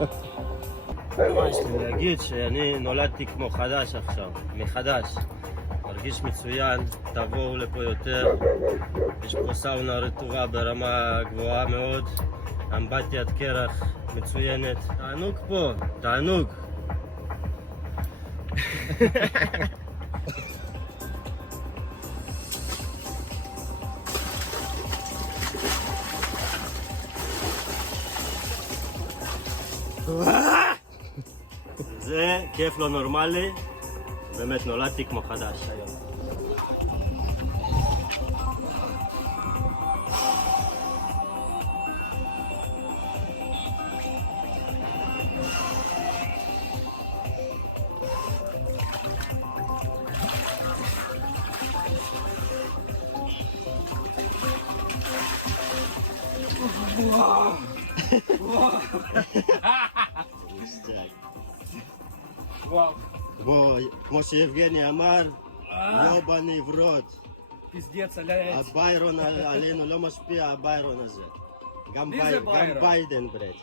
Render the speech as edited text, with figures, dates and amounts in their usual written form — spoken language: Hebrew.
מה יש לי להגיד? שאני נולדתי כמו חדש עכשיו, מחדש. מרגיש מצוין, תבואו לפה יותר. יש פה סאונה רטובה ברמה גבוהה מאוד. אמבטיית קרח מצוינת. תענוג פה, תענוג. זה כיף לא נורמלי, באמת נולדתי כמו חדש היום. וואו. בוא, כמו שיבגני אמר, לא בנברות. פזדץ על העץ. הביירון עלינו לא משפיע, הביירון הזה. גם מי זה ביירון? ביידן, ברד.